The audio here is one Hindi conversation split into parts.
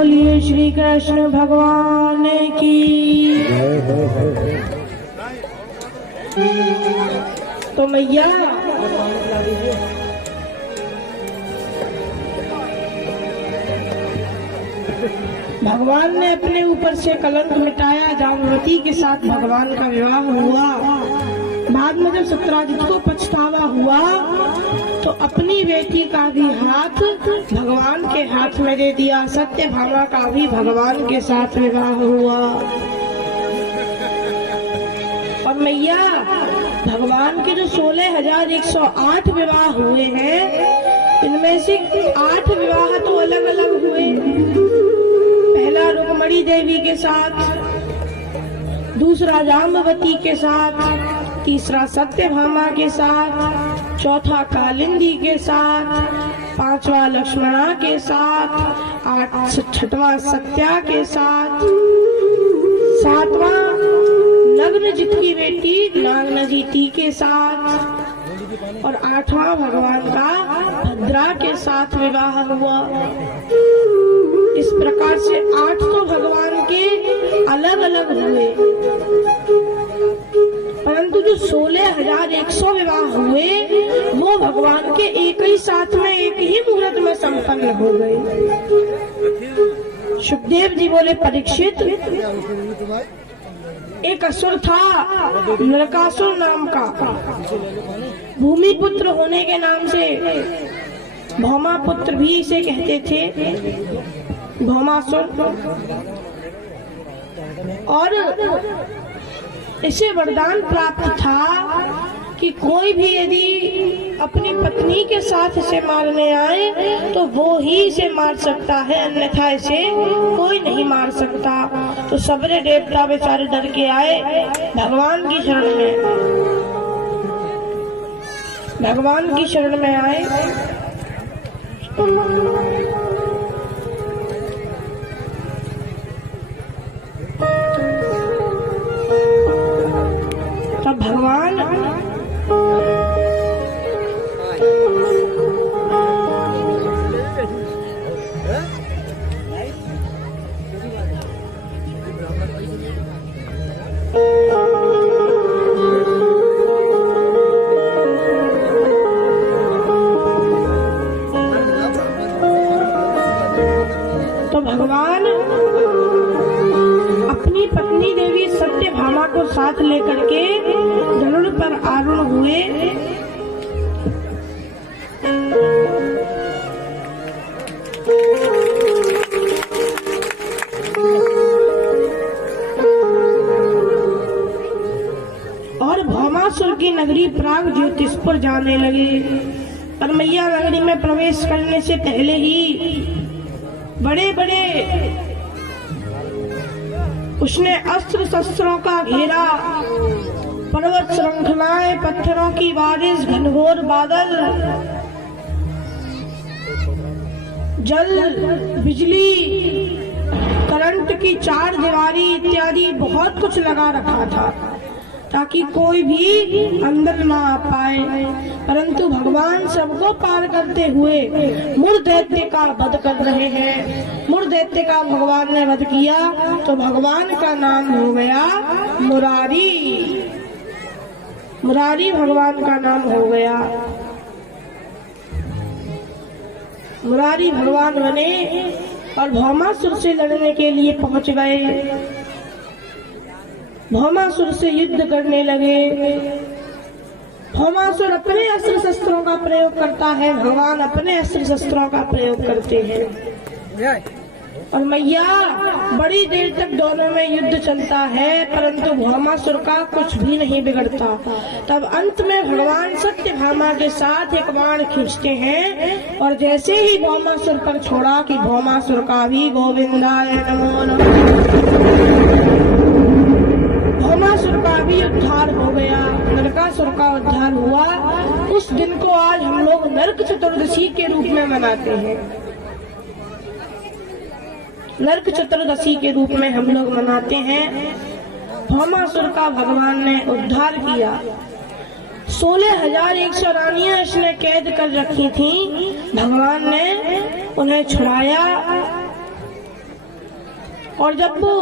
बोलिए श्री कृष्ण भगवान की। तो मैया भगवान ने अपने ऊपर से कलंक मिटाया। जाम्बवती के साथ भगवान का विवाह हुआ। बाद में जब सत्राजित को पछतावा हुआ तो अपनी बेटी का भी हाथ भगवान के हाथ में दे दिया। सत्यभामा का भी भगवान के साथ विवाह हुआ। और मैया भगवान के जो 16,108 विवाह हुए हैं, इनमें से 8 विवाह तो अलग अलग हुए। पहला रुक्मणी देवी के साथ, दूसरा जाम्बवती के साथ, तीसरा सत्यभामा के साथ, चौथा कालिंदी के साथ, पांचवा लक्ष्मणा के साथ, छठवां सत्या के साथ, सातवां नग्नजित की बेटी नागनजीती के साथ, और 8वां भगवान का भद्रा के साथ विवाह हुआ। इस प्रकार से 8 तो भगवान के अलग अलग हुए, परंतु जो 16,100 विवाह हुए वो भगवान के एक ही साथ में एक ही मुहूर्त में संपन्न हो गए। सुखदेव जी बोले, परीक्षित, एक असुर था नरकासुर नाम का, भूमि पुत्र होने के नाम से भौमा पुत्र भी इसे कहते थे, भौमासुर। और इसे वरदान प्राप्त था कि कोई भी यदि अपनी पत्नी के साथ इसे मारने आए तो वो ही इसे मार सकता है, अन्यथा इसे कोई नहीं मार सकता। तो सबरे देवता बेचारे डर के आए भगवान की शरण में, भगवान की शरण में आए। तो भगवान अपनी पत्नी देवी सत्यभामा को साथ लेकर के गरुड़ पर आरूढ़ हुए। और भौमासुर की नगरी प्राग ज्योतिषपुर जाने लगे। और मैया नगरी में प्रवेश करने से पहले ही बड़े बड़े उसने अस्त्र शस्त्रों का घेरा, पर्वत श्रृंखलाएं, पत्थरों की बारिश, घनघोर बादल, जल, बिजली, करंट की 4 दीवारी इत्यादि बहुत कुछ लगा रखा था ताकि कोई भी अंदर ना आ पाए। परंतु भगवान सबको पार करते हुए मूर दैत्य का वध कर रहे हैं। मूर दैत्य का भगवान ने वध किया तो भगवान का नाम हो गया मुरारी। मुरारी भगवान का नाम हो गया। मुरारी भगवान बने और भौमासुर से लड़ने के लिए पहुंच गए। भौमासुर से युद्ध करने लगे। भौमासुर अपने अस्त्र शस्त्रों का प्रयोग करता है, भगवान अपने अस्त्र शस्त्रों का प्रयोग करते हैं। और मैया बड़ी देर तक दोनों में युद्ध चलता है, परंतु भौमासुर का कुछ भी नहीं बिगड़ता। तब अंत में भगवान सत्यभामा के साथ एक बाण खींचते हैं और जैसे ही भौमासुर पर छोड़ा कि भौमासुर का भी गोविंदाय नमो नमः, भौमासुर का भी उद्धार हो गया, नरकासुर का उद्धार हुआ। उस दिन को आज हम लोग नरक चतुर्दशी के रूप में मनाते हैं। नरक चतुर्दशी के रूप में हम लोग मनाते हैं। भौमासुर का भगवान ने उद्धार किया। 16,100 रानियां इसने कैद कर रखी थी, भगवान ने उन्हें छुड़ाया और जब वो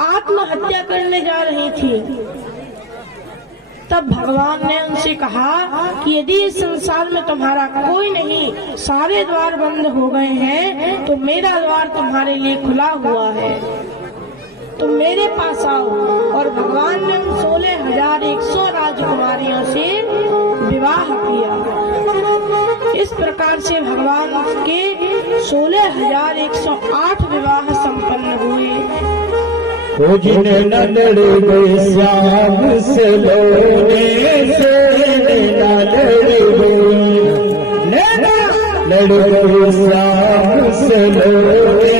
आत्महत्या करने जा रही थी तब भगवान ने उनसे कहा कि यदि इस संसार में तुम्हारा कोई नहीं, सारे द्वार बंद हो गए हैं, तो मेरा द्वार तुम्हारे लिए खुला हुआ है, तुम मेरे पास आओ। और भगवान ने 16,100 राजकुमारियों से विवाह किया। इस प्रकार से भगवान के 16,108 विवाह संपन्न हुए। जिन्हें न लड़ गए श्याम से लोने से, न लड़ गए श्याम से लोने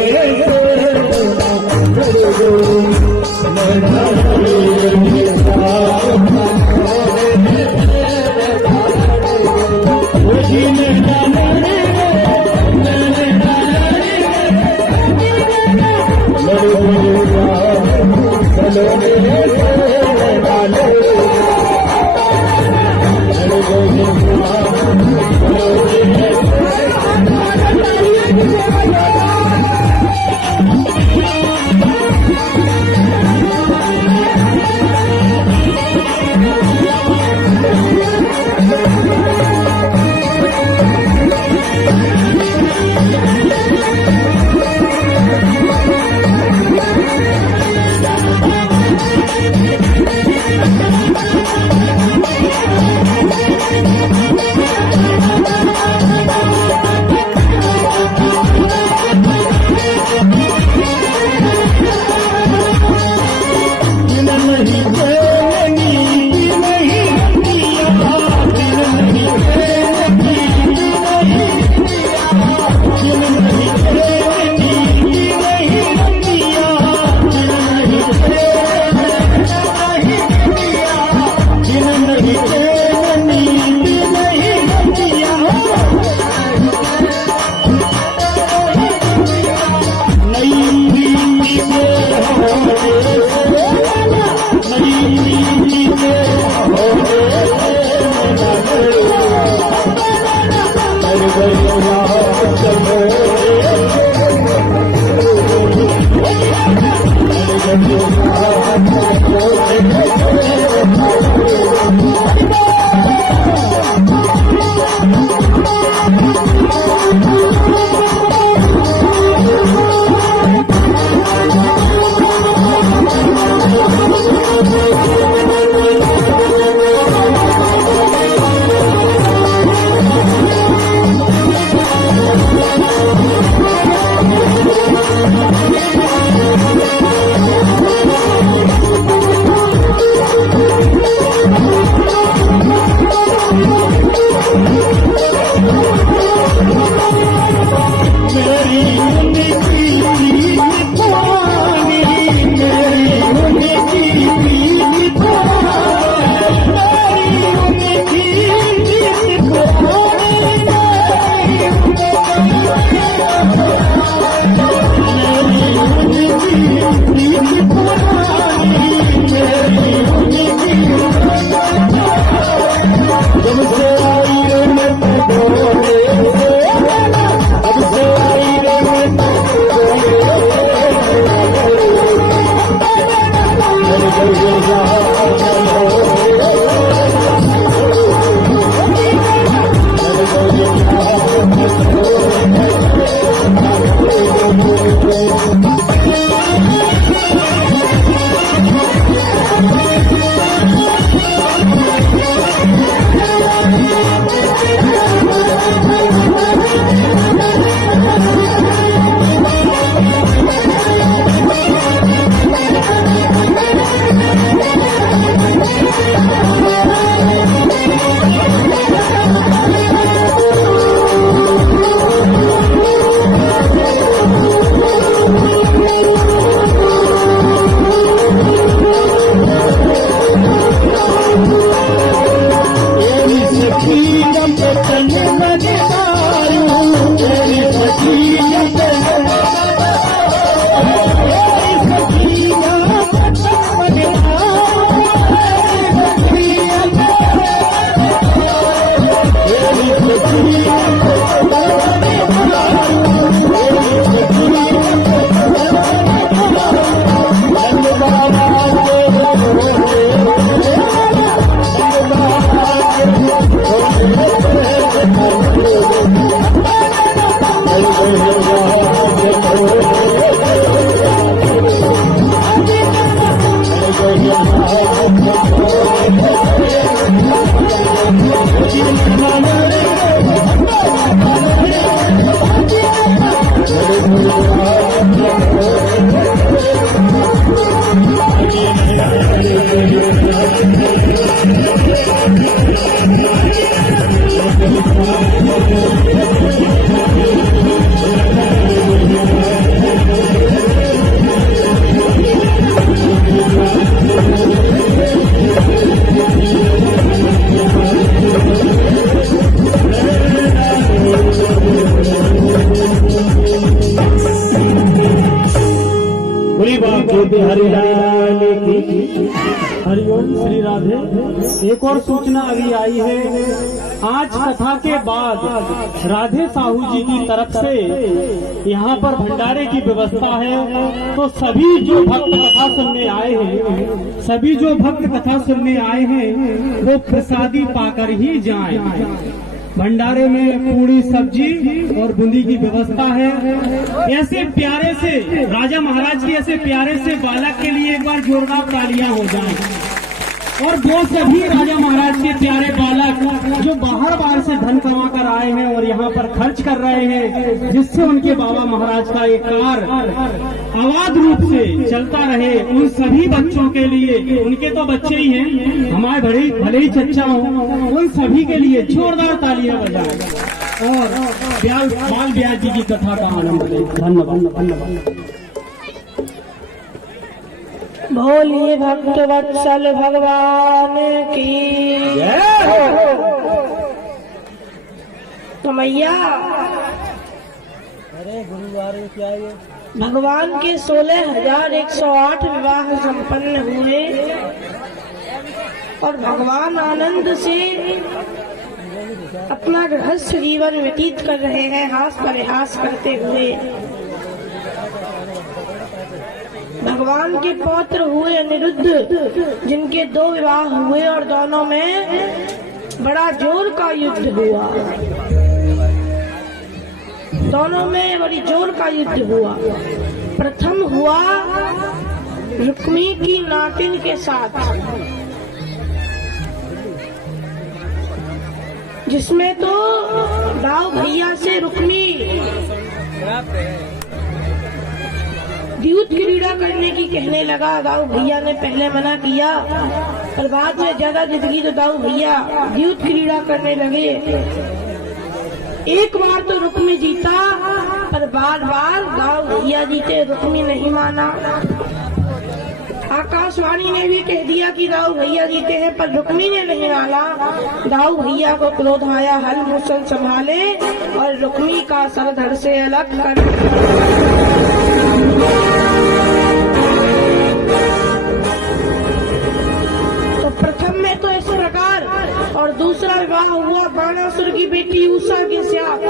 मेरी हरिओम श्री राधे। एक और सूचना अभी आई है। आज कथा के बाद राधे साहू जी की तरफ से यहाँ पर भंडारे की व्यवस्था है। तो सभी जो भक्त कथा सुनने आए हैं, सभी जो भक्त कथा सुनने आए हैं, वो प्रसादी पाकर ही जाएं। भंडारे में पूरी सब्जी और बूंदी की व्यवस्था है। ऐसे प्यारे से राजा महाराज के ऐसे प्यारे से बालक के लिए एक बार जोरदार तालियां हो जाएं। और वो सभी राजा महाराज के प्यारे बालक जो बाहर से धन कमा कर आए हैं और यहाँ पर खर्च कर रहे हैं, जिससे उनके बाबा महाराज का एक कार अवाध रूप से चलता रहे, उन सभी बच्चों के लिए, उनके तो बच्चे ही हैं, हमारे भले ही चच्चा हो, उन सभी के लिए जोरदार तालियां बजाएं और बाल ब्याज जी की कथा का आनंद लें। धन्यवाद। बोलिए भक्त वत्सल भगवान की तो मैया भगवान के 16,108 विवाह संपन्न हुए और भगवान आनंद से अपना गृहस्थ जीवन व्यतीत कर रहे हैं, हास परिहास करते हुए। भगवान के पौत्र हुए अनिरुद्ध, जिनके 2 विवाह हुए और दोनों में बड़ा जोर का युद्ध हुआ। दोनों में बड़ी जोर का युद्ध हुआ। प्रथम हुआ रुक्मी की नातिन के साथ, जिसमें तो दाऊ भैया से रुक्मी द्यूत क्रीड़ा करने की कहने लगा। दाऊ भैया ने पहले मना किया, पर बाद में ज्यादा जिंदगी तो दाऊ भैया द्यूत क्रीड़ा करने लगे। एक बार तो रुक्मी जीता, पर बार बार दाऊ भैया जीते, रुक्मी नहीं माना। आकाशवाणी ने भी कह दिया कि दाऊ भैया जीते हैं, पर रुक्मी ने नहीं माना। दाऊ भैया को क्रोध आया, हल मुसल संभाले और रुक्मी का सर धड़ से अलग कर तो प्रथम में तो इस प्रकार, और दूसरा विवाह हुआ बाणासुर की बेटी उषा के साथ।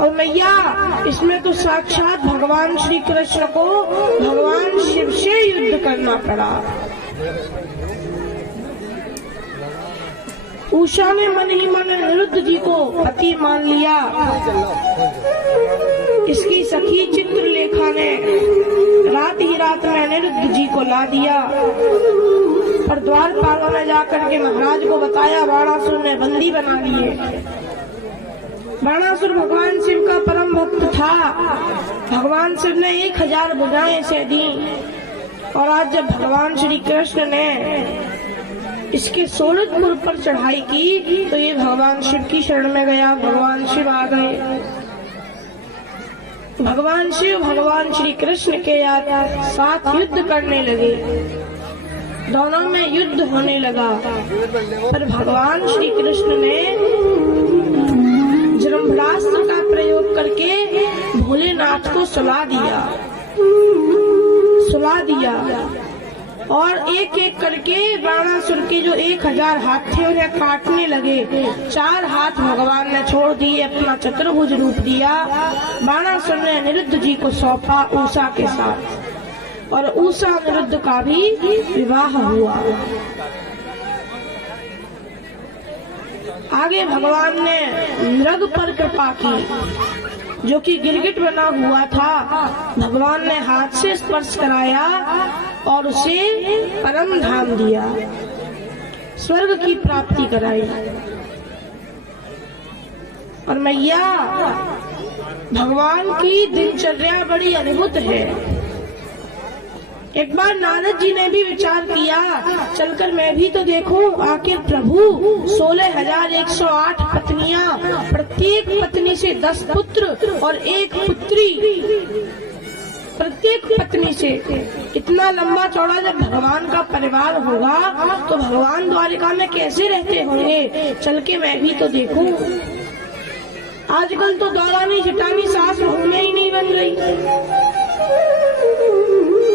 और मैया इसमें तो साक्षात भगवान श्री कृष्ण को भगवान शिव से युद्ध करना पड़ा। उषा ने मन ही मन अनिरुद्ध जी को पति मान लिया। इसकी सखी चित्रलेखा ने रात ही रात में अनिरुद्ध जी को ला दिया और द्वारपाल में जाकर के महाराज को बताया। बाणासुर ने बंदी बना लिए। बाणासुर भगवान शिव का परम भक्त था। भगवान शिव ने 1000 भुजाएं से दी, और आज जब भगवान श्री कृष्ण ने इसके सोलतपुर पर चढ़ाई की तो ये भगवान शिव की शरण में गया। भगवान शिव आ गए। भगवान शिव भगवान श्री कृष्ण के साथ युद्ध करने लगे। दोनों में युद्ध होने लगा, पर भगवान श्री कृष्ण ने जरम्भरास्त्र का प्रयोग करके भोलेनाथ को सुला दिया और एक एक करके बाणासुर के जो 1000 हाथ थे उन्हें काटने लगे। 4 हाथ भगवान ने छोड़ दिए, अपना चतुर्भुज रूप दिया। बाणासुर ने अनिरुद्ध जी को सौंपा उषा के साथ, और उषा अनिरुद्ध का भी विवाह हुआ। आगे भगवान ने नृग पर कृपा की, जो कि गिरगिट बना हुआ था। भगवान ने हाथ से स्पर्श कराया और उसे परम धाम दिया, स्वर्ग की प्राप्ति कराई। और मैया भगवान की दिनचर्या बड़ी अद्भुत है। एक बार नारद जी ने भी विचार किया, चलकर मैं भी तो देखूं, आखिर प्रभु 16,108 पत्नियां, प्रत्येक पत्नी से 10 पुत्र और 1 पुत्री, प्रत्येक पत्नी से इतना लंबा चौड़ा जब भगवान का परिवार होगा तो भगवान द्वारिका में कैसे रहते होंगे। चल के मैं भी तो देखूं। आजकल तो दौरानी जिटानी सास बहू में ही नहीं बन रही।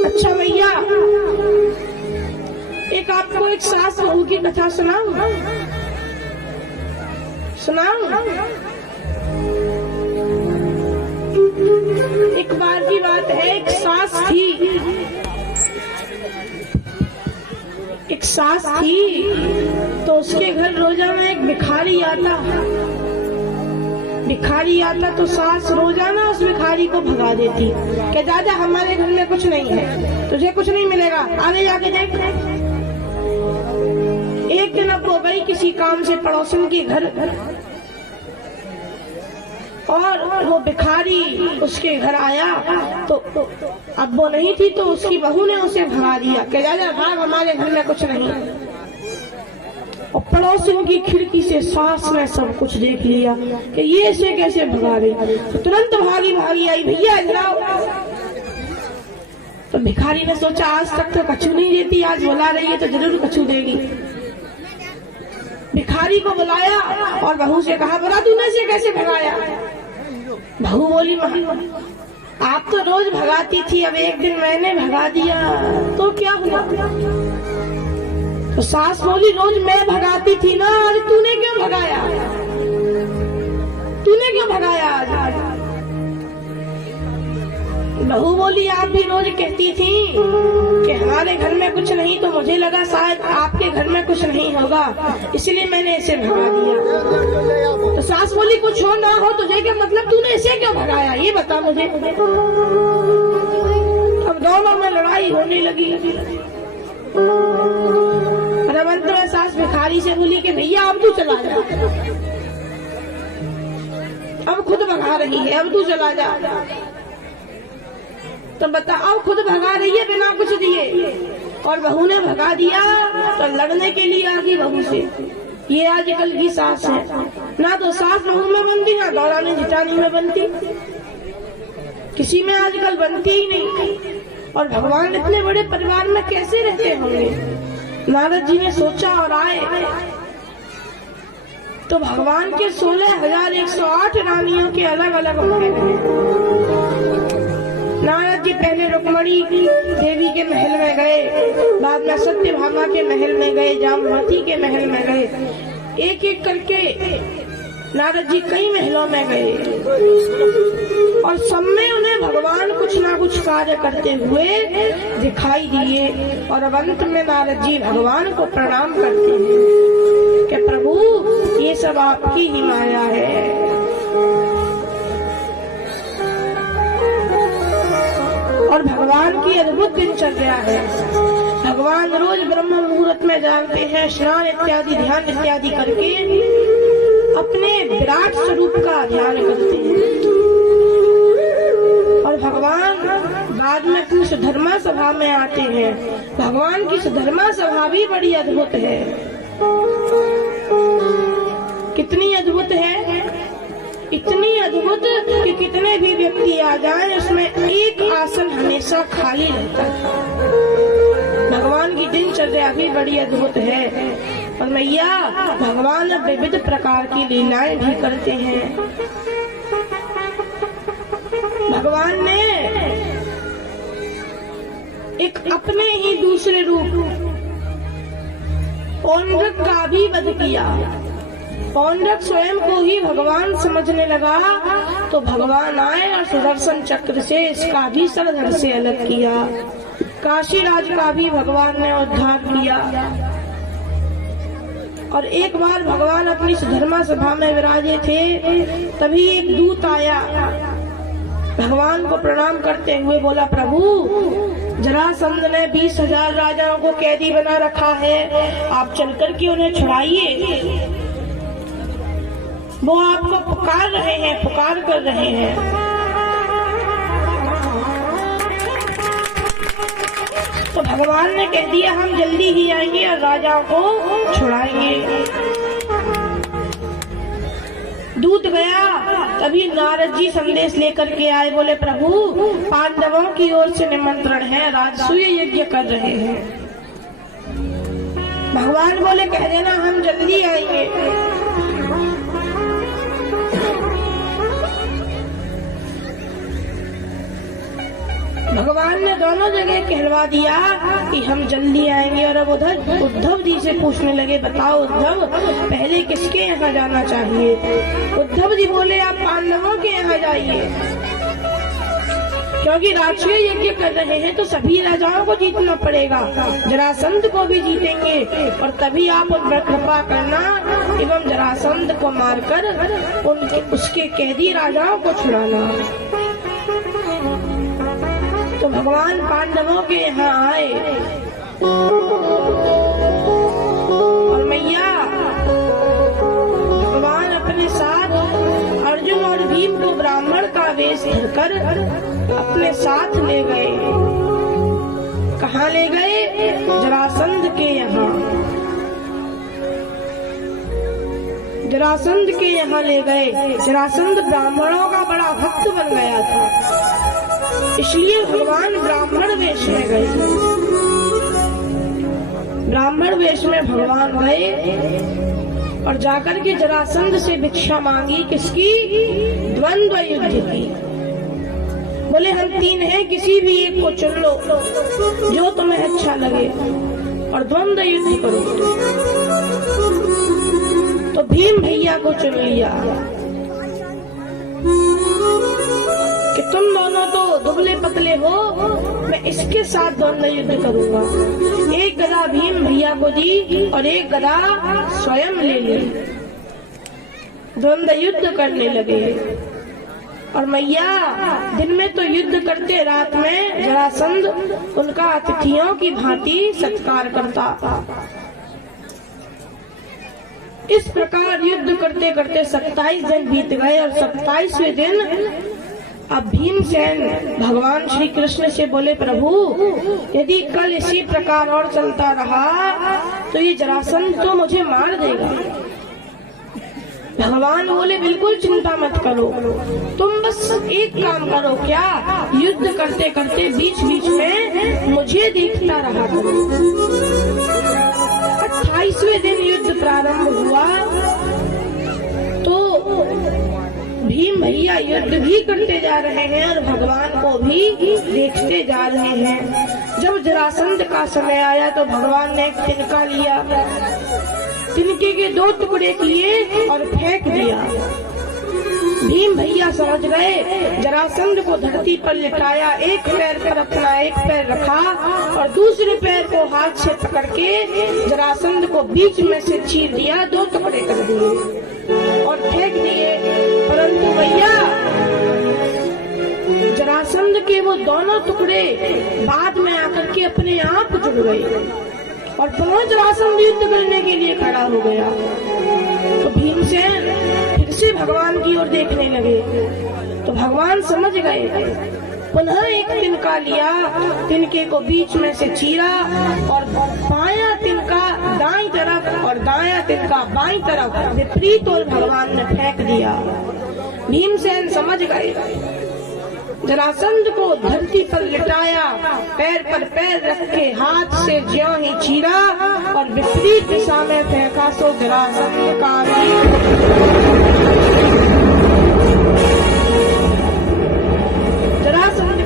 अच्छा भैया, एक आपको एक सास बहू की कथा सुनाऊं? एक बार की बात है, एक सास थी तो उसके घर रोजाना एक भिखारी आता तो सास रोजाना उस भिखारी को भगा देती कि दादा हमारे घर में कुछ नहीं है, तुझे कुछ नहीं मिलेगा, आगे जाके देख। एक दिन अब वो गई किसी काम से पड़ोसन के घर और वो भिखारी उसके घर आया तो अब वो नहीं थी तो उसकी बहू ने उसे भगा दिया कि दादा भाग, हमारे घर में कुछ नहीं। और पड़ोसन की खिड़की से सास ने सब कुछ देख लिया कि ये इसे कैसे भगा रही, तो तुरंत भागी आई, भैया इधर आओ। तो भिखारी ने सोचा आज तक तो कछू नहीं देती, आज बुला रही है तो जरूर कछू देगी। भिखारी को बुलाया और बहू से कहा, बोला तूने इसे कैसे भगाया? बहू बोली, आप तो रोज भगाती थी, अब एक दिन मैंने भगा दिया तो क्या हुआ? तो सास बोली, रोज मैं भगाती थी ना, आज तूने क्यों भगाया? आज? बहू बोली, आप भी रोज कहती थी कि हमारे घर में कुछ नहीं, तो मुझे लगा शायद आपके घर में कुछ नहीं होगा, इसलिए मैंने इसे भगा दिया। तो सास बोली, कुछ हो ना हो तुझे क्या मतलब, तूने इसे क्यों भगाया ये बता मुझे। अब दोनों में लड़ाई होने लगी। अंत में सास भिखारी से बोली कि भैया अब तू चला जा, अब खुद भगा रही है, अब तू चला जा। तो बताओ, खुद भगा रही है बिना कुछ दिए और बहू ने भगा दिया तो लड़ने के लिए आ गई बहू से। ये आजकल की सास है, ना तो सास बहू में बनती, ना दौड़ाने जिटाने में बनती, किसी में आजकल बनती ही नहीं। और भगवान इतने बड़े परिवार में कैसे रहते होंगे? नारद जी ने सोचा और आए तो भगवान के 16,108 रानियों के अलग अलग महल हैं। नारद जी पहले रुक्मणी देवी के महल में गए, बाद में सत्यभामा के महल में गए, जामवती के महल में गए। एक एक करके नारद जी कई महलों में गए और सब में उन्हें भगवान कुछ ना कुछ कार्य करते हुए दिखाई दिए। और अब अंत में नारद जी भगवान को प्रणाम करते हैं कि प्रभु ये सब आपकी ही माया है। और भगवान की अद्भुत दिनचर्या है। भगवान रोज ब्रह्म मुहूर्त में जानते हैं, स्नान इत्यादि ध्यान इत्यादि करके अपने विराट स्वरूप का ध्यान करते हैं। और भगवान बाद में अपनी सुधर्मा सभा में आते हैं। भगवान की सुधर्मा सभा भी बड़ी अद्भुत है। कितनी अद्भुत है? इतनी अद्भुत कि कितने भी व्यक्ति आ जाएं उसमें एक आसन हमेशा खाली रहता है। भगवान की दिनचर्या भी बड़ी अद्भुत है। और मैया भगवान विविध प्रकार की लीलाएं भी करते हैं। भगवान ने एक अपने ही दूसरे रूप पौंड्रक का भी वध किया। पौंड्रक स्वयं को ही भगवान समझने लगा तो भगवान आए और सुदर्शन चक्र से इसका भी सरधड़ से अलग किया। काशीराज का भी भगवान ने उद्धार किया। और एक बार भगवान अपनी सुधर्मा सभा में विराजे थे, तभी एक दूत आया, भगवान को प्रणाम करते हुए बोला, प्रभु जरासंध ने 20,000 राजाओं को कैदी बना रखा है, आप चलकर के उन्हें छुड़ाइए। वो आपको पुकार रहे हैं, पुकार कर रहे हैं। तो भगवान ने कह दिया हम जल्दी ही आएंगे और राजाओं को छुड़ाएंगे। दूत गया, तभी नारद जी संदेश लेकर के आए, बोले प्रभु पांडवों की ओर से निमंत्रण है, राजसूय यज्ञ कर रहे हैं। भगवान बोले कह देना हम जल्दी आएंगे। भगवान ने दोनों जगह कहलवा दिया कि हम जल्दी आएंगे। और अब उधर उद्धव जी से पूछने लगे, बताओ उद्धव, पहले किसके यहाँ जाना चाहिए? उद्धव जी बोले, आप पांडवों के यहाँ जाइए, क्योंकि राजकीय यज्ञ कर रहे हैं तो सभी राजाओं को जीतना पड़ेगा, जरासंध को भी जीतेंगे, और तभी आप उन पर कृपा करना एवं जरासंध को मारकर उसके कैदी राजाओं को छुड़ाना। तो भगवान पांडवों के यहाँ आए और मैया भगवान अपने साथ अर्जुन और भीम को ब्राह्मण का वेश धरकर अपने साथ ले गए। कहाँ ले गए? जरासंध के यहाँ। जरासंध के यहाँ ले गए। जरासंध ब्राह्मणों का बड़ा भक्त बन गया था, इसलिए भगवान ब्राह्मण वेश में गए। ब्राह्मण वेश में भगवान गए और जाकर के जरासंध से भिक्षा मांगी। किसकी? द्वंद्व युद्ध की। बोले, हम 3 हैं, किसी भी एक को चुन लो जो तुम्हें अच्छा लगे और द्वंद्व युद्ध करो। तो भीम भैया को चुन लिया कि तुम दोनों तो दुबले पतले हो, मैं इसके साथ द्वंद्व युद्ध करूंगा। एक गदा भीम भैया को दी और एक गदा स्वयं ले ली। द्वंद्व युद्ध करने लगे। और मैया दिन में तो युद्ध करते, रात में जरासंध उनका अतिथियों की भांति सत्कार करता। इस प्रकार युद्ध करते करते 27 दिन बीत गए और 27वें दिन अब भीमसेन भगवान श्री कृष्ण से बोले, प्रभु यदि कल इसी प्रकार और चलता रहा तो ये जरासंध तो मुझे मार देगा। भगवान बोले, बिल्कुल चिंता मत करो, तुम बस एक काम करो, क्या? युद्ध करते करते बीच बीच में मुझे देखता रहा करो। 28वें दिन युद्ध प्रारंभ हुआ तो भीम भैया युद्ध भी करते जा रहे हैं और भगवान को भी देखते जा रहे हैं। जब जरासंध का समय आया तो भगवान ने एक तिनका लिया, तिनके के 2 टुकड़े किए और फेंक दिया। भीम भैया समझ गए, जरासंध को धरती पर लिटाया, एक पैर पर अपना एक पैर रखा और दूसरे पैर को हाथ से पकड़ के जरासंध को बीच में से चीर दिया, 2 टुकड़े कर दिए और फेंक दिए। परंतु भैया जरासंध के वो दोनों टुकड़े बाद में आकर के अपने आप जुड़ गए और पुनः जरासंध युद्ध करने के लिए खड़ा हो गया। तो भीमसेन फिर से भगवान की ओर देखने लगे तो भगवान समझ गए। पुनः एक तिनका लिया, तिनके को बीच में से चीरा और बायां तिनका दाईं तरफ और दायां तिनका बाईं तरफ विपरीत और भगवान ने फेंक दिया। भीमसेन समझ गए, जरासंध को धरती पर लिटाया, पैर पर पैर रख के हाथ से ज्यों ही चीरा और विपरीत दिशा में फेंका, सो जरासंध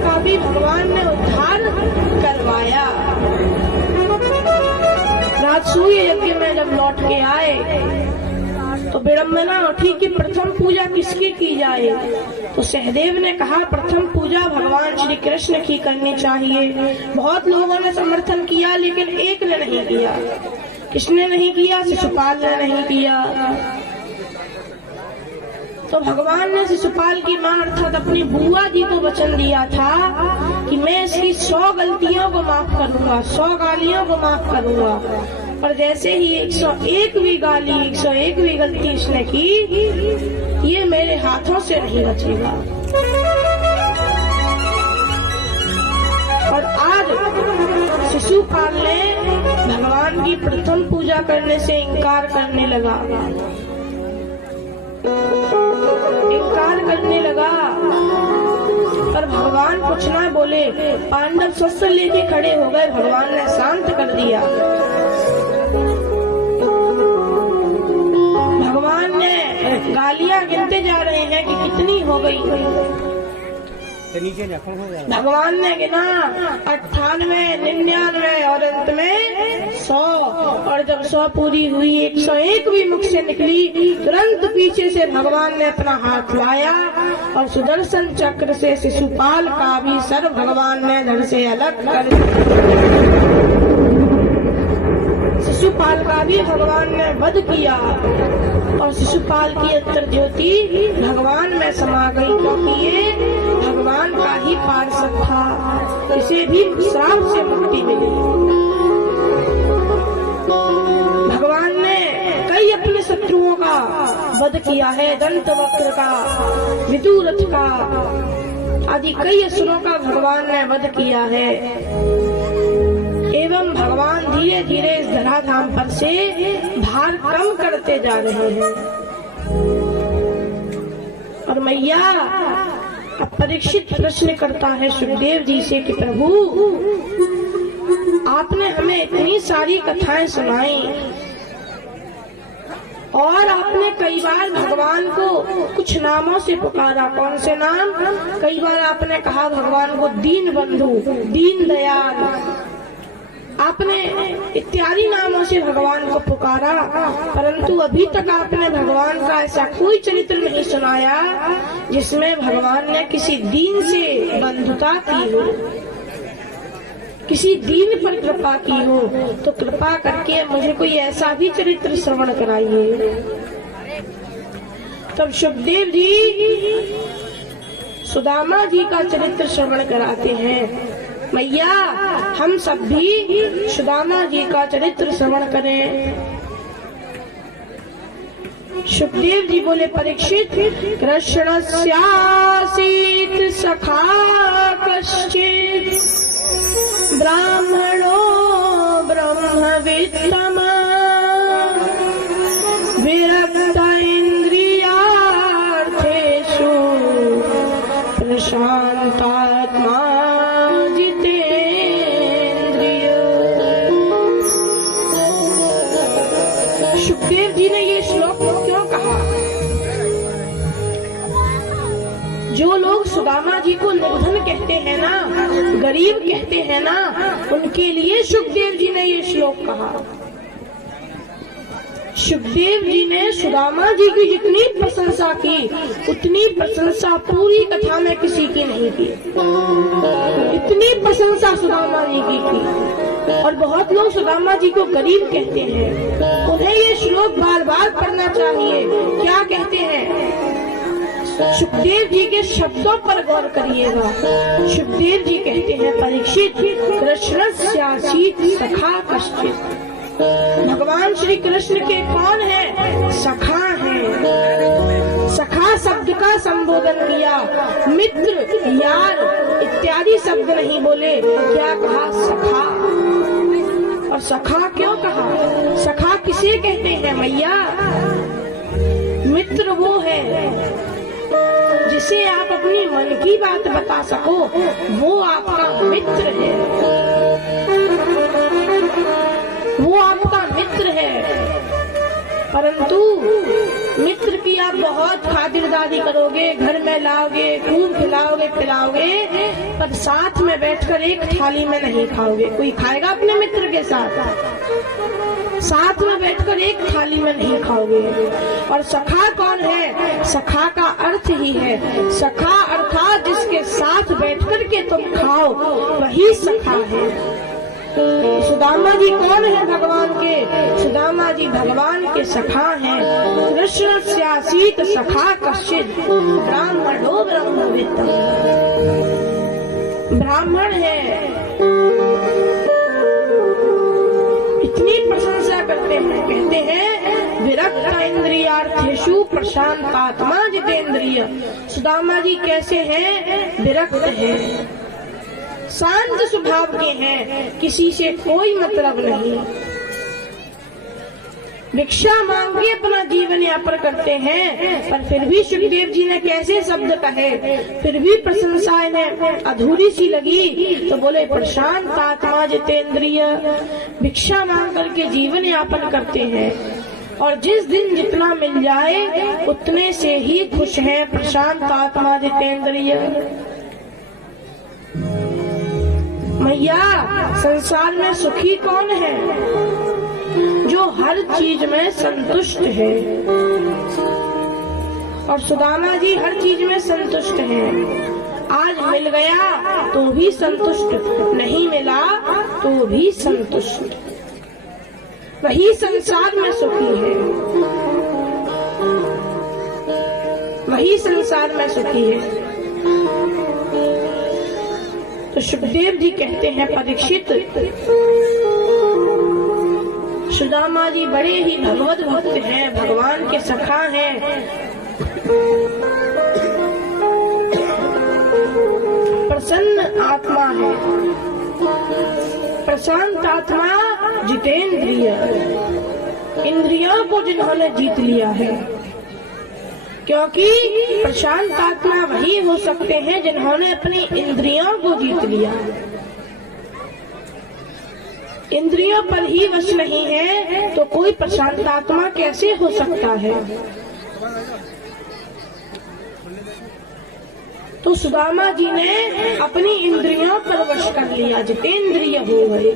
का भी भगवान ने उद्धार करवाया। राजसूय यज्ञ में जब लौट के आए तो विडम्बना उठी कि प्रथम पूजा किसकी की जाए। तो सहदेव ने कहा, प्रथम पूजा भगवान श्री कृष्ण की करनी चाहिए। बहुत लोगों ने समर्थन किया लेकिन एक ने नहीं किया। किसने नहीं किया? शिशुपाल ने नहीं किया। तो भगवान ने शिशुपाल की मां अर्थात अपनी बुआ जी को वचन दिया था कि मैं इसकी 100 गलतियों को माफ करूंगा, 100 गालियों को माफ करूंगा। पर जैसे ही 101वीं गाली, 101वीं गलती इसने की, ये मेरे हाथों से नहीं बचेगा। और आज शिशुपाल ने भगवान की प्रथम पूजा करने से इनकार करने लगा, पर भगवान कुछ ना बोले। पांडव शस्त्र लेके खड़े हो गए, भगवान ने शांत कर दिया। भगवान ने गालियां गिनते जा रहे हैं कि कितनी हो गई। भगवान ने गिना 98, 99 और अंत में 100। और जब 100 पूरी हुई 101 भी मुख से निकली, तुरंत पीछे से भगवान ने अपना हाथ लाया और सुदर्शन चक्र से शिशुपाल का भी सर भगवान ने धड़ से अलग कर दिया। शिशुपाल का भी भगवान ने वध किया और शिशुपाल की अंतर ज्योति भगवान में समा गई, क्योंकि ये भगवान का ही पार्षद था। इसे भी श्राप से मुक्ति मिली। भगवान ने कई अपने शत्रुओं का वध किया है। दंतवक्र का, विदुरथ का आदि कई असुरों का भगवान ने वध किया है। एवं भगवान धीरे धीरे इस धराधाम पर से भार कम करते जा रहे हैं। और मैया अब परीक्षित प्रश्न करता है सुखदेव जी से कि प्रभु, आपने हमें इतनी सारी कथाएं सुनाई और आपने कई बार भगवान को कुछ नामों से पुकारा। कौन से नाम? कई बार आपने कहा भगवान को दीन बंधु, दीन दयाल, आपने इत्यादि नामों से भगवान को पुकारा, परंतु अभी तक आपने भगवान का ऐसा कोई चरित्र नहीं सुनाया जिसमें भगवान ने किसी दीन से बंधुता की हो, किसी दीन पर कृपा की हो। तो कृपा करके मुझे कोई ऐसा भी चरित्र श्रवण कराइए। तब सुखदेव जी सुदामा जी का चरित्र श्रवण कराते हैं। मैया, हम सब भी सुदामा जी का चरित्र श्रवण करें। सुखदेव जी बोले, परीक्षित, कृष्णस्यासीत् सखा कश्चित् ब्राह्मणो ब्रह्मवित्तमा विरक्त इंद्रियार्थेषु प्रशांतात्मा जितेन्द्रिय। सुखदेव जी ने ये श्लोक क्यों कहा? जो लोग सुदामा जी को निर्धन कहते हैं ना, गरीब कहते हैं ना, उनके लिए सुखदेव जी ने ये श्लोक कहा। सुखदेव जी ने सुदामा जी की जितनी प्रशंसा की, उतनी प्रशंसा पूरी कथा में किसी की नहीं की। इतनी प्रशंसा सुदामा जी की और बहुत लोग सुदामा जी को गरीब कहते हैं। उन्हें ये श्लोक बार बार पढ़ना चाहिए। क्या कहते हैं? सुखदेव जी के शब्दों पर गौर करिएगा। सुखदेव जी कहते हैं, परीक्षित, कृष्णस्यासीत् सखा कश्चित्। भगवान श्री कृष्ण के कौन है? सखा है। सखा शब्द का संबोधन किया, मित्र, यार इत्यादि शब्द नहीं बोले। क्या कहा? सखा। और सखा क्यों कहा? सखा किसे कहते हैं मैया? मित्र वो है जिसे आप अपनी मन की बात बता सको, वो आपका मित्र है, वो आपका मित्र है। परंतु मित्र की आप बहुत खातिरदारी करोगे, घर में लाओगे, खूब खिलाओगे पिलाओगे, पर साथ में बैठकर एक थाली में नहीं खाओगे। कोई खाएगा अपने मित्र के साथ? साथ में बैठकर एक थाली में नहीं खाओगे। और सखा कौन है? सखा का अर्थ ही है, सखा अर्थात जिसके साथ बैठकर के तुम खाओ, वही सखा है। सुदामा जी कौन है भगवान के? सुदामा जी भगवान के सखा हैं। कृष्णस्यासीत् सखा कश्चित् ब्राह्मणो ब्रह्मवित्तम्। ब्राह्मण है, इतनी प्रशंसा करते हैं, कहते हैं विरक्त इंद्रियार्थेषु प्रशांतात्मा जितेन्द्रिय। सुदामा जी कैसे हैं? विरक्त हैं, शांत स्वभाव के हैं, किसी से कोई मतलब नहीं, भिक्षा मांग के अपना जीवन यापन करते हैं। पर फिर भी सुखदेव जी ने कैसे शब्द कहे, फिर भी प्रशंसा इन्हें अधूरी सी लगी, तो बोले प्रशांत आत्मा जितेंद्रिय, भिक्षा मांग करके जीवन यापन करते हैं और जिस दिन जितना मिल जाए उतने से ही खुश हैं। प्रशांत आत्मा जितेंद्रिय। मैया संसार में सुखी कौन है? जो हर चीज में संतुष्ट है। और सुदामा जी हर चीज में संतुष्ट हैं। आज मिल गया तो भी संतुष्ट, नहीं मिला तो भी संतुष्ट। वही संसार में सुखी है, वही संसार में सुखी है। तो सुखदेव जी कहते हैं, परीक्षित, सुदामा जी बड़े ही भगवत भक्त हैं, भगवान के सखा हैं। प्रसन्न आत्मा है, प्रशांत आत्मा, जितेंद्रिय, इंद्रियों को जिन्होंने जीत लिया है। क्योंकि प्रशांत आत्मा वही हो सकते हैं जिन्होंने अपनी इंद्रियों को जीत लिया। इंद्रियों पर ही वश नहीं है तो कोई प्रशांत आत्मा कैसे हो सकता है? तो सुदामा जी ने अपनी इंद्रियों पर वश कर लिया, जितेंद्रिय हो गए।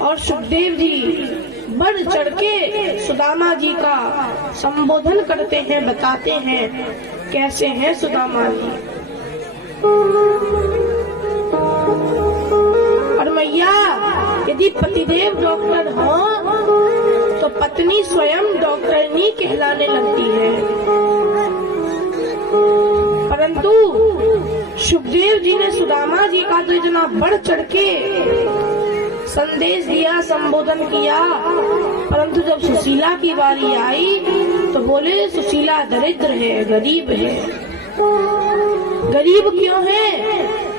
और सुखदेव जी बढ़ चढ़ के सुदामा जी का संबोधन करते हैं, बताते हैं कैसे हैं सुदामा जी। और मैया यदि पतिदेव डॉक्टर हो तो पत्नी स्वयं डॉक्टरनी कहलाने लगती है। परंतु सुखदेव जी ने सुदामा जी का तो इतना बढ़ चढ़ के संदेश दिया, संबोधन किया, परंतु जब सुशीला की बारी आई तो बोले सुशीला दरिद्र है, गरीब है। गरीब क्यों है?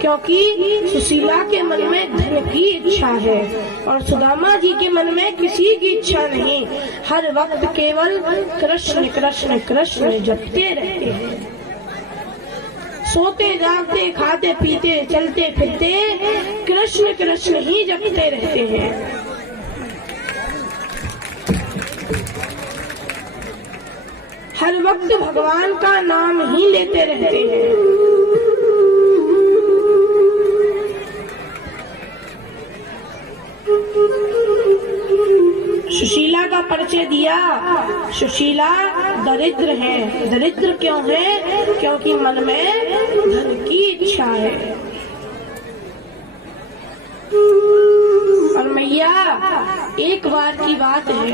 क्योंकि सुशीला के मन में धन की इच्छा है और सुदामा जी के मन में किसी की इच्छा नहीं। हर वक्त केवल कृष्ण कृष्ण कृष्ण जपते रहते हैं। सोते जागते खाते पीते चलते फिरते कृष्ण कृष्ण ही जपते रहते हैं। हर वक्त भगवान का नाम ही लेते रहते हैं। सुशीला का परिचय दिया। सुशीला दरिद्र है। दरिद्र क्यों है? क्योंकि मन में धन की इच्छा है। और मैया एक बार की बात है,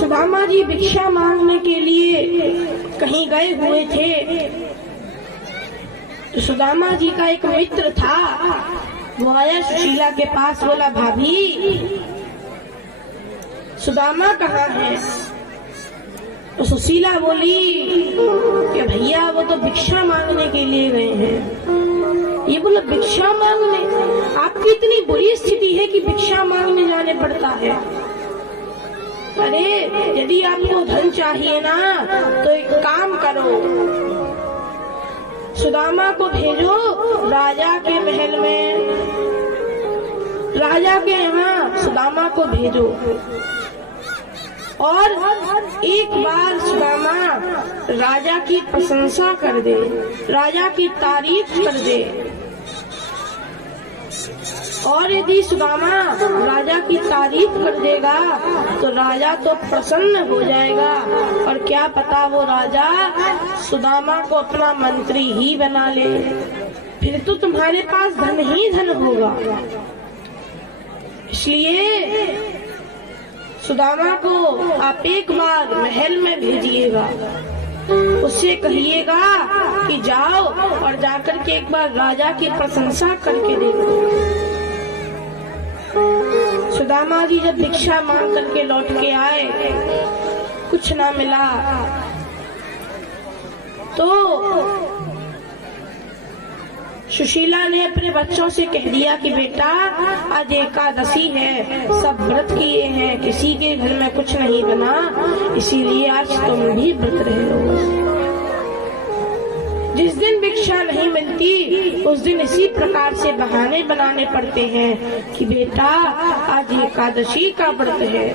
सुदामा जी भिक्षा मांगने के लिए कहीं गए हुए थे। तो सुदामा जी का एक मित्र था, वो आया सुशीला के पास, बोला भाभी सुदामा कहाँ है? तो सुशीला बोली कि भैया वो तो भिक्षा मांगने के लिए गए हैं। ये बोला भिक्षा मांगने? आपकी इतनी बुरी स्थिति है कि भिक्षा मांगने जाने पड़ता है? अरे यदि आपको धन चाहिए ना तो एक काम करो, सुदामा को भेजो राजा के महल में, राजा के यहाँ सुदामा को भेजो और एक बार सुदामा राजा की प्रशंसा कर दे, राजा की तारीफ कर दे। और यदि सुदामा राजा की तारीफ कर देगा तो राजा तो प्रसन्न हो जाएगा और क्या पता वो राजा सुदामा को अपना मंत्री ही बना ले। फिर तो तुम्हारे पास धन ही धन होगा। इसलिए सुदामा को आप एक बार महल में भेजिएगा, उससे कहिएगा कि जाओ और जाकर के एक बार राजा की प्रशंसा करके देखो। सुदामा जी जब भिक्षा मांग करके लौट के आए, कुछ ना मिला तो सुशीला ने अपने बच्चों से कह दिया कि बेटा आज एकादशी है, सब व्रत किए हैं, किसी के घर में कुछ नहीं बना, इसीलिए आज तुम भी व्रत रहे हो। जिस दिन भिक्षा नहीं मिलती उस दिन इसी प्रकार से बहाने बनाने पड़ते हैं कि बेटा आज एकादशी का व्रत है।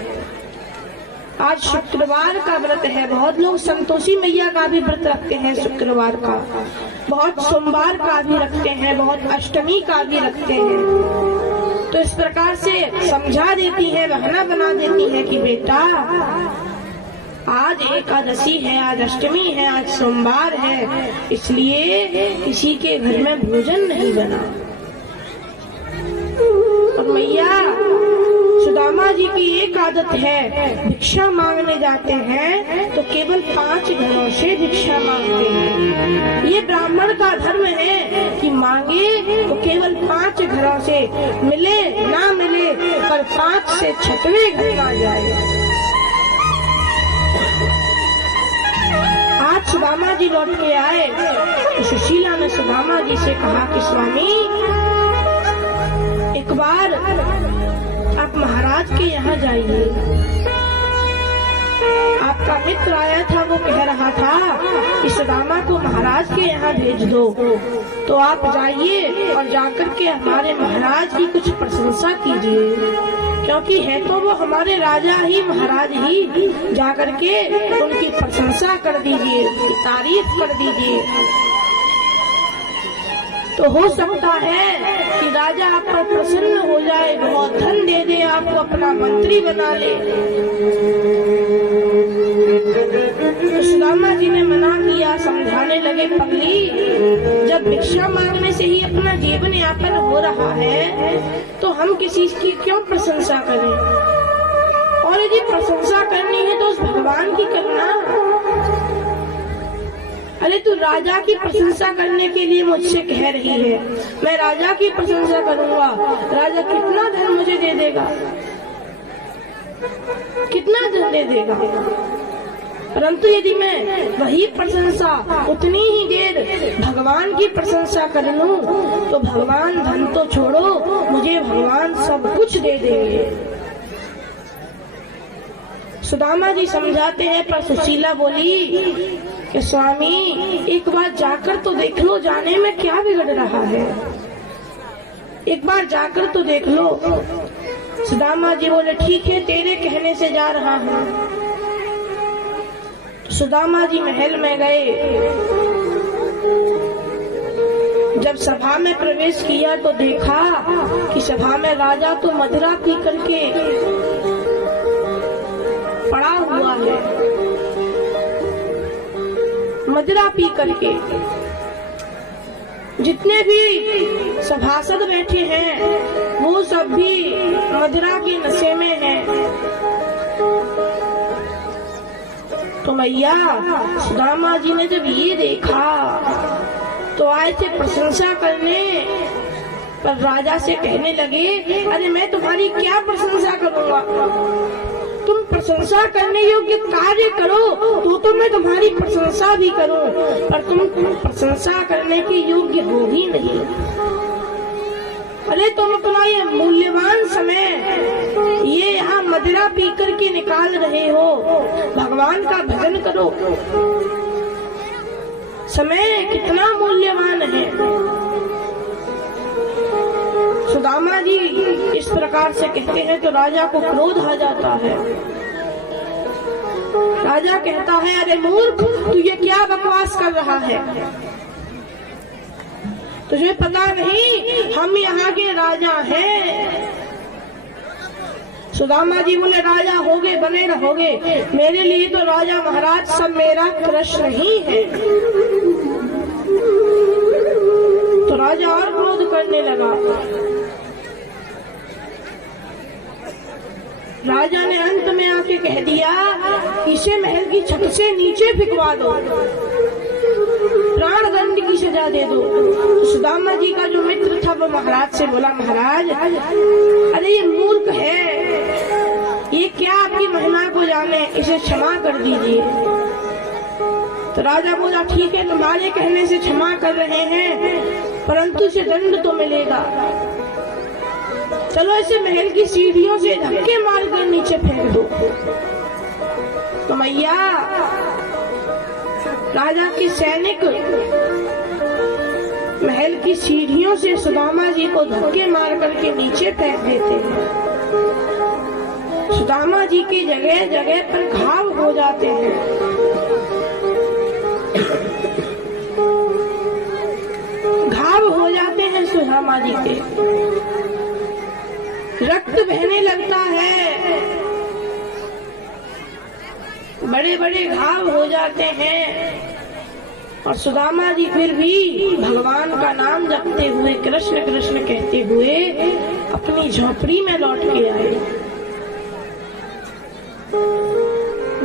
आज शुक्रवार का व्रत है। बहुत लोग संतोषी मैया का भी व्रत रखते हैं शुक्रवार का, बहुत सोमवार का भी रखते हैं, बहुत अष्टमी का भी रखते हैं। तो इस प्रकार से समझा देती है, बहाना बना देती है कि बेटा आज एकादशी है, आज अष्टमी है, आज सोमवार है, इसलिए किसी के घर में भोजन नहीं बना। और मैया सुदामा जी की एक आदत है, भिक्षा मांगने जाते हैं तो केवल 5 घरों से भिक्षा मांगते हैं। ये ब्राह्मण का धर्म है कि मांगे तो केवल 5 घरों से, मिले ना मिले पर 5 से 6वें घर ना जाए। आज सुदामा जी लौट के आए तो सुशीला ने सुदामा जी से कहा कि स्वामी एक बार आप महाराज के यहाँ जाइए। आपका मित्र आया था, वो कह रहा था कि सुदामा को महाराज के यहाँ भेज दो, तो आप जाइए और जाकर के हमारे महाराज की कुछ प्रशंसा कीजिए, क्योंकि है तो वो हमारे राजा ही, महाराज ही। जाकर के उनकी प्रशंसा कर दीजिए, उनकी तारीफ कर दीजिए, तो हो सकता है कि राजा आप पर प्रसन्न हो जाए, बहुत धन दे दे, आपको अपना मंत्री बना ले। तो सुदामा जी ने मना किया, समझाने लगे, पगली जब भिक्षा मांगने से ही अपना जीवन यापन हो रहा है तो हम किसी की क्यों प्रशंसा करें, और यदि प्रशंसा करनी है तो उस भगवान की करना। अरे तू राजा की प्रशंसा करने के लिए मुझसे कह रही है, मैं राजा की प्रशंसा करूंगा, राजा कितना धन मुझे दे देगा, कितना धन दे देगा। परंतु यदि मैं वही प्रशंसा उतनी ही देर भगवान की प्रशंसा कर लूं तो भगवान धन तो छोड़ो, मुझे भगवान सब कुछ दे देंगे। सुदामा जी समझाते हैं, पर सुशीला बोली कि स्वामी एक बार जाकर तो देख लो, जाने में क्या बिगड़ रहा है, एक बार जाकर तो देख लो। सुदामा जी बोले ठीक है, तेरे कहने से जा रहा हूँ। सुदामा जी महल में गए। जब सभा में प्रवेश किया तो देखा कि सभा में राजा तो मदिरा पी करके पड़ा हुआ है, मदिरा पी करके। जितने भी सभासद बैठे हैं वो सब भी मदिरा के नशे में हैं। तो मैया सुदामा जी ने जब ये देखा तो आए थे प्रशंसा करने, पर राजा से कहने लगे, अरे मैं तुम्हारी क्या प्रशंसा करूंगा, तुम प्रशंसा करने योग्य कार्य करो तो मैं तुम्हारी प्रशंसा भी करूं, पर तुम प्रशंसा करने के योग्य हो ही नहीं। अरे तुम अपना ये मूल्यवान समय ये यहाँ मदिरा पी करके निकाल रहे हो, भगवान का भजन करो। समय कितना मूल्यवान है। सुदामा जी इस प्रकार से कहते हैं तो राजा को क्रोध आ जाता है। राजा कहता है, अरे मूर्ख, तू ये क्या बकवास कर रहा है, तुझे पता नहीं हम यहाँ के राजा हैं। सुदामा जी बोले, राजा होगे बने रहोगे, मेरे लिए तो राजा महाराज सब मेरा कृष्ण ही है। तो राजा और क्रोध करने लगा। राजा ने अंत में आके कह दिया, इसे महल की छत से नीचे फिकवा दो, प्राण दंड की सजा दे दो। तो सुदामा जी का जो मित्र था वो महाराज से बोला, महाराज अरे ये मूर्ख है, ये क्या आपकी महिमा को जाने, इसे क्षमा कर दीजिए। तो राजा बोला, ठीक है, तुम्हारे कहने से क्षमा कर रहे हैं, परंतु इसे दंड तो मिलेगा। चलो इसे महल की सीढ़ियों से धक्के मारकर नीचे फेंक दो। तो मैया राजा के सैनिक महल की सीढ़ियों से सुदामा जी को धक्के मार करके नीचे फेंक देते हैं। सुदामा जी के जगह जगह पर घाव हो जाते हैं। घाव हो जाते हैं सुदामा जी के, रक्त बहने लगता है, बड़े बड़े घाव हो जाते हैं। और सुदामा जी फिर भी भगवान का नाम जपते हुए, कृष्ण कृष्ण कहते हुए अपनी झोपड़ी में लौट के आए।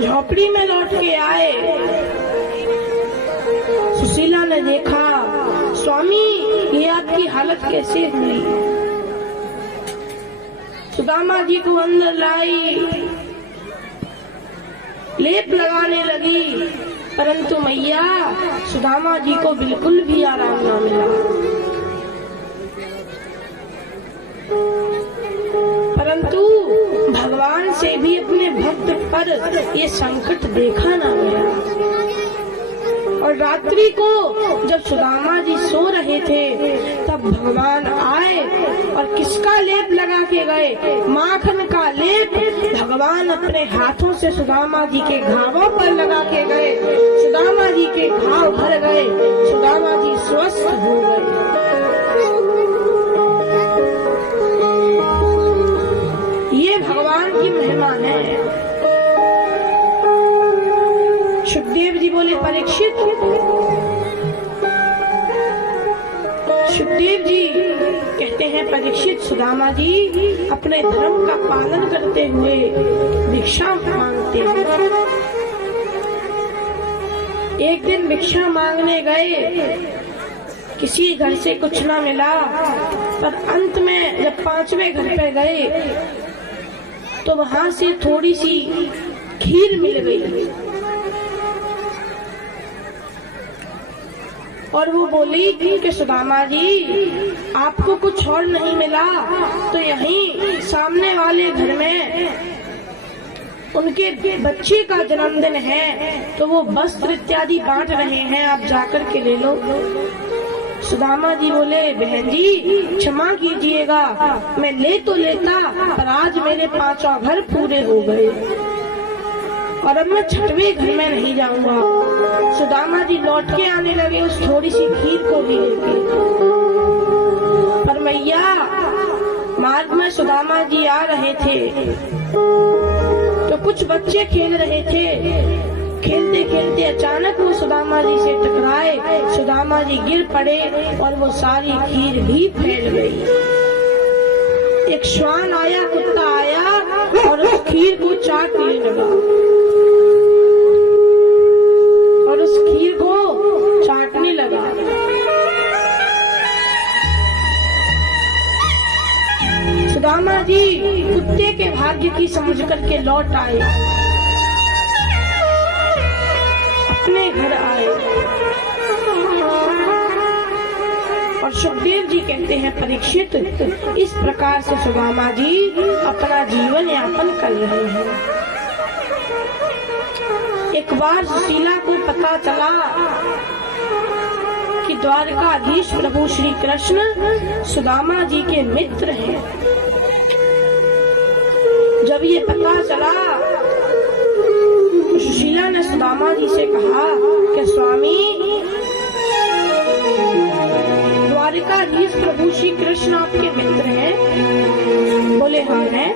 झोपड़ी में लौट के आए, सुशीला ने देखा, स्वामी ये आपकी हालत कैसे हुई? सुदामा जी को अंदर लाई, लेप लगाने लगी, परंतु मैया सुदामा जी को बिल्कुल भी आराम न मिला। परंतु भगवान से भी अपने भक्त पर ये संकट देखा न गया। और रात्रि को जब सुदामा जी सो रहे थे तब भगवान आए और किसका लेप लगा के गए? माखन का लेप भगवान अपने हाथों से सुदामा जी के घावों पर लगा के गए। सुदामा जी के घाव भर गए, सुदामा जी स्वस्थ हो गए। ये भगवान की महिमा है। सुखदेव जी बोले, परीक्षित, सुखदेव जी कहते हैं, परीक्षित सुदामा जी अपने धर्म का पालन करते हुए भिक्षा मांगते हैं। एक दिन भिक्षा मांगने गए, किसी घर से कुछ ना मिला, पर अंत में जब 5वें घर पे गए तो वहां से थोड़ी सी खीर मिल गई। और वो बोली कि सुदामा जी आपको कुछ और नहीं मिला तो यहीं सामने वाले घर में उनके बच्चे का जन्मदिन है, तो वो वस्त्र इत्यादि बांट रहे हैं, आप जाकर के ले लो। सुदामा जी बोले, बहन जी क्षमा कीजिएगा, मैं ले तो लेता, पर आज मेरे 5 घर पूरे हो गए और अब मैं 6वें घर में नहीं जाऊंगा। सुदामा जी लौट के आने लगे उस थोड़ी सी खीर को भी लेके। पर मैया मार्ग में सुदामा जी आ रहे थे तो कुछ बच्चे खेल रहे थे। खेलते खेलते अचानक वो सुदामा जी से टकराए, सुदामा जी गिर पड़े और वो सारी खीर भी फैल गई। एक श्वान आया, कुत्ता आया और उस खीर को चाटने लगा और उस खीर को चाटने लगा। सुदामा जी कुत्ते के भाग्य की समझ करके लौट आए, अपने घर आए। और सुखदेव जी कहते हैं, परीक्षित, इस प्रकार से सुदामा जी अपना जीवन यापन कर रहे हैं। एक बार सुशीला को पता चला कि द्वारकाधीश प्रभु श्री कृष्ण सुदामा जी के मित्र हैं। जब ये पता चला तो सुशीला ने सुदामा जी से कहा कि स्वामी, द्वारकाधीश प्रभु श्री कृष्ण आपके मित्र हैं? बोले हाँ हैं।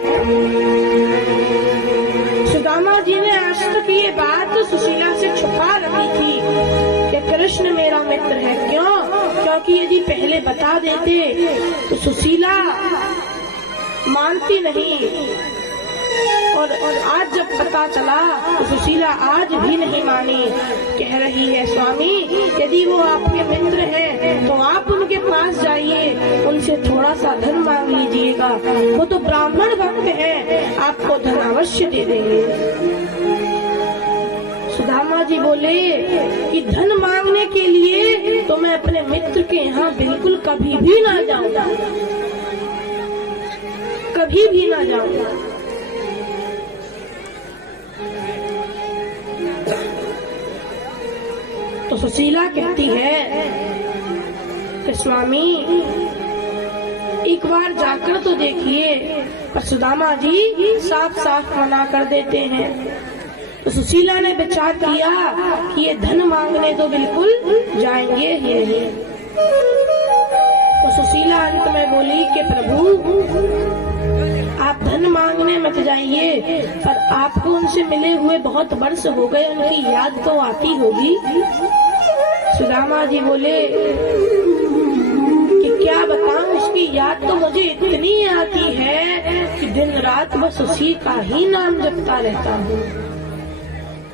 सुदामा जी ने आज तक ये बात सुशीला से छुपा रखी थी कि कृष्ण मेरा मित्र है। क्यों? क्योंकि यदि पहले बता देते तो सुशीला मानती नहीं, और आज जब पता चला तो सुशीला आज भी नहीं मानी। कह रही है, स्वामी यदि वो आपके मित्र हैं तो आप उनके पास जाइए, उनसे थोड़ा सा धन मांग लीजिएगा, वो तो ब्राह्मण भक्त हैं, आपको धन अवश्य दे देंगे। सुदामा जी बोले कि धन मांगने के लिए तो मैं अपने मित्र के यहाँ बिल्कुल कभी भी ना जाऊंगा, कभी भी ना जाऊंगा। तो सुशीला कहती है कि स्वामी एक बार जाकर तो देखिए, पर सुदामा जी साफ साफ मना कर देते हैं। तो सुशीला ने विचार किया कि ये धन मांगने तो बिल्कुल जाएंगे ही नहीं। तो सुशीला अंत में बोली कि प्रभु आप धन मांगने मत जाइए, पर आपको उनसे मिले हुए बहुत वर्ष हो गए, उनकी याद तो आती होगी। सुदामा जी बोले कि क्या बताऊं, उसकी याद तो मुझे इतनी आती है कि दिन रात बस उसी का ही नाम जपता रहता हूँ।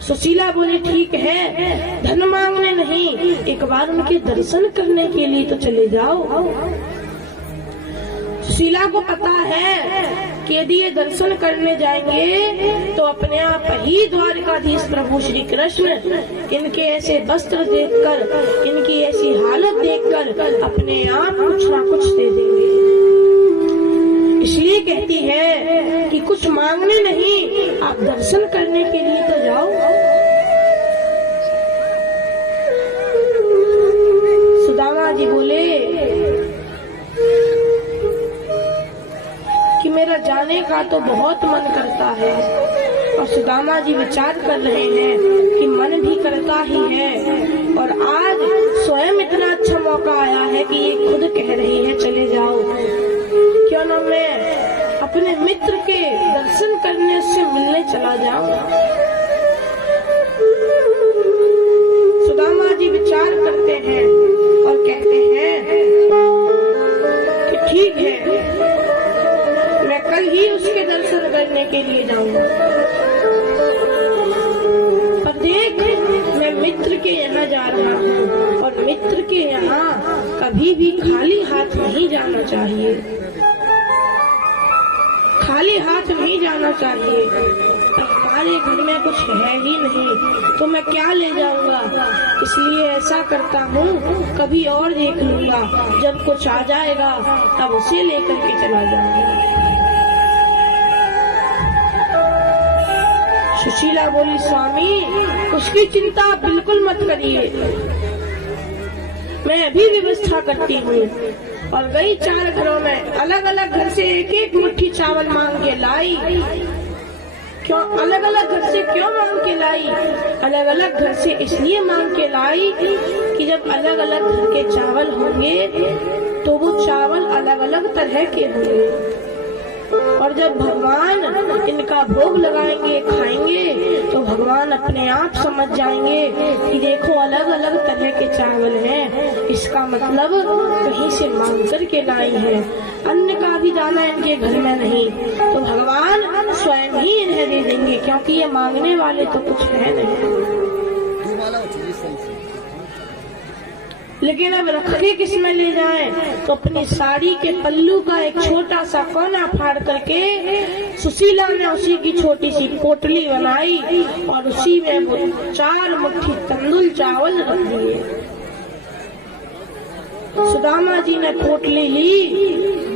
सुशीला बोली ठीक है, धन मांगने नहीं, एक बार उनके दर्शन करने के लिए तो चले जाओ। सुशीला को पता है कि यदि ये दर्शन करने जाएंगे तो अपने आप ही द्वारकाधीश प्रभु श्री कृष्ण इनके ऐसे वस्त्र देखकर, इनकी ऐसी हालत देखकर अपने आप कुछ ना कुछ दे देंगे। इसलिए कहती है कि कुछ मांगने नहीं, आप दर्शन करने के लिए तो जाओ। सुदामा जी बोले कि मेरा जाने का तो बहुत मन करता है। और सुदामा जी विचार कर रहे हैं कि मन भी करता ही है, और आज स्वयं इतना अच्छा मौका आया है कि ये खुद कह रही है चले जाओ। क्यों न मैं अपने मित्र के दर्शन करने से मिलने चला जाऊं। सुदामा जी विचार करते हैं और कहते हैं कि ठीक है, मैं कल ही उसके दर्शन करने के लिए जाऊंगा। पर देख, मैं मित्र के यहाँ जा रहा हूँ और मित्र के यहाँ कभी भी खाली हाथ नहीं जाना चाहिए, खाली हाथ नहीं जाना चाहिए। हमारे घर में कुछ है ही नहीं तो मैं क्या ले जाऊंगा, इसलिए ऐसा करता हूँ कभी और देख लूंगा, जब कुछ आ जाएगा तब उसे लेकर के चला जाऊंगा। सुशीला बोली स्वामी उसकी चिंता बिल्कुल मत करिए, मैं अभी व्यवस्था करती हूँ। और गई 4 घरों में, अलग अलग घर से एक एक मुट्ठी चावल मांग के लाई। क्यों अलग अलग घर से क्यों मांग के लाई? अलग अलग घर से इसलिए मांग के लाई कि जब अलग अलग घर के चावल होंगे तो वो चावल अलग अलग तरह के होंगे, और जब भगवान इनका भोग लगाएंगे, खाएंगे, तो भगवान अपने आप समझ जाएंगे कि देखो अलग अलग तरह के चावल हैं, इसका मतलब कहीं से मांग करके लाई है, अन्न का भी दाना इनके घर में नहीं, तो भगवान स्वयं ही इन्हें दे देंगे, क्योंकि ये मांगने वाले तो कुछ है नहीं। लेकिन अब रखे किस में ले जाएं? तो अपनी साड़ी के पल्लू का एक छोटा सा कोना फाड़ करके सुशीला ने उसी की छोटी सी पोटली बनाई और उसी में वो 4 मुट्ठी तंदुल चावल रख दिए। सुदामा जी ने पोटली ली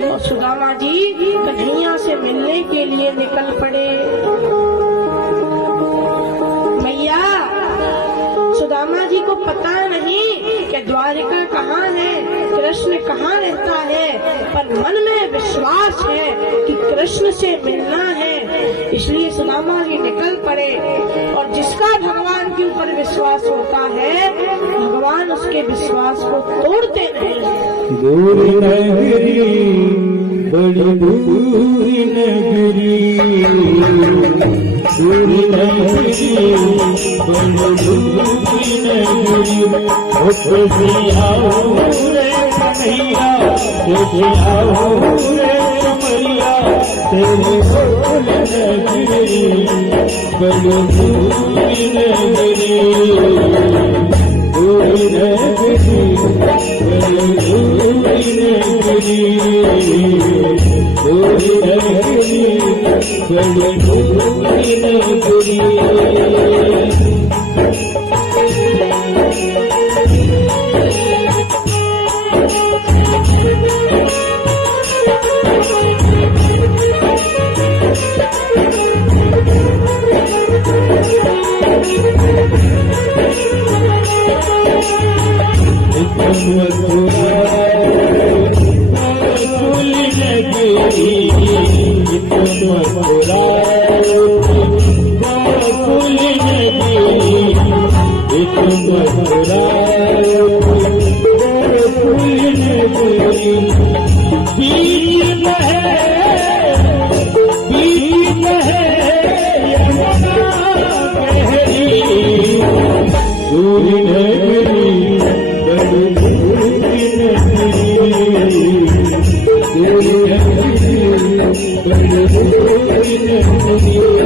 और सुदामा जी कन्हैया से मिलने के लिए निकल पड़े। मैया, सुदामा जी को पता नहीं कि द्वारिका कहाँ है, कृष्ण कहाँ रहता है, पर मन में विश्वास है कि कृष्ण से मिलना है, इसलिए सुदामा जी निकल पड़े। और जिसका भगवान के ऊपर विश्वास होता है, भगवान उसके विश्वास को तोड़ते नहीं। दूर नगरी बड़ी दूर नगरी, दूर नगरी बड़ी दूर नगरी, कैसे आओ रे कन्हैया, कैसे आओ रे कमरिया, तेरे बोल नगरी बड़ी दूर नगरी, दूर नगरी बड़ी दूर नगरी, दूर नगरी बड़ी दूर नगरी। मथुरा गोकुल नगरी बीच है यमुना गहरी दूरी नगरी बड़ी दूरी नगरी दूरी नगरी बड़ी दूरी नगरी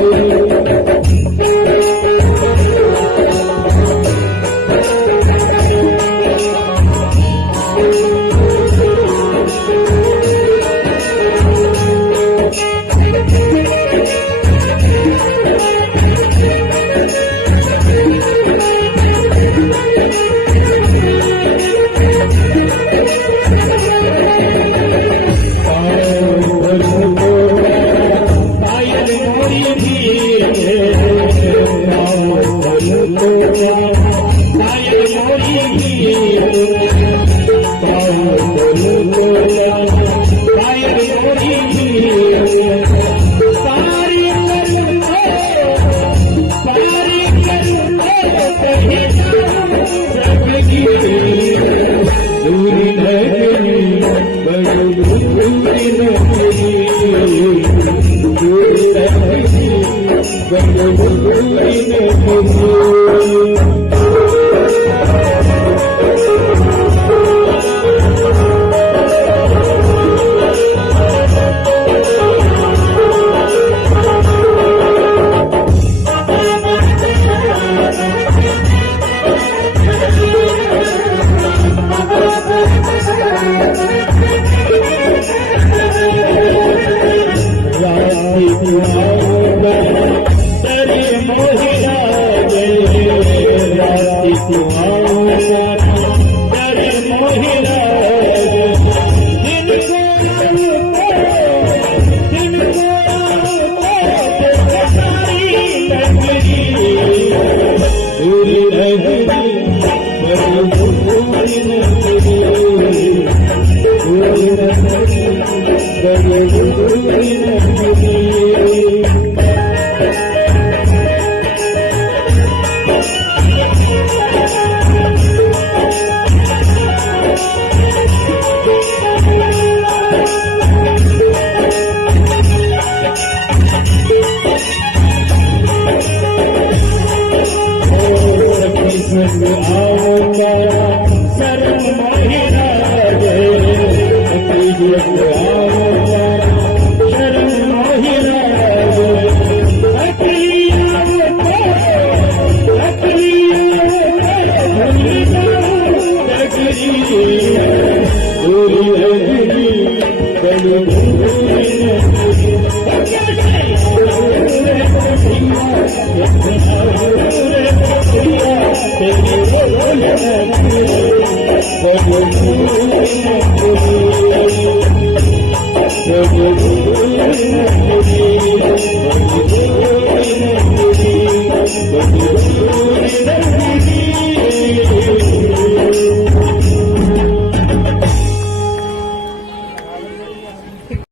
Thank you.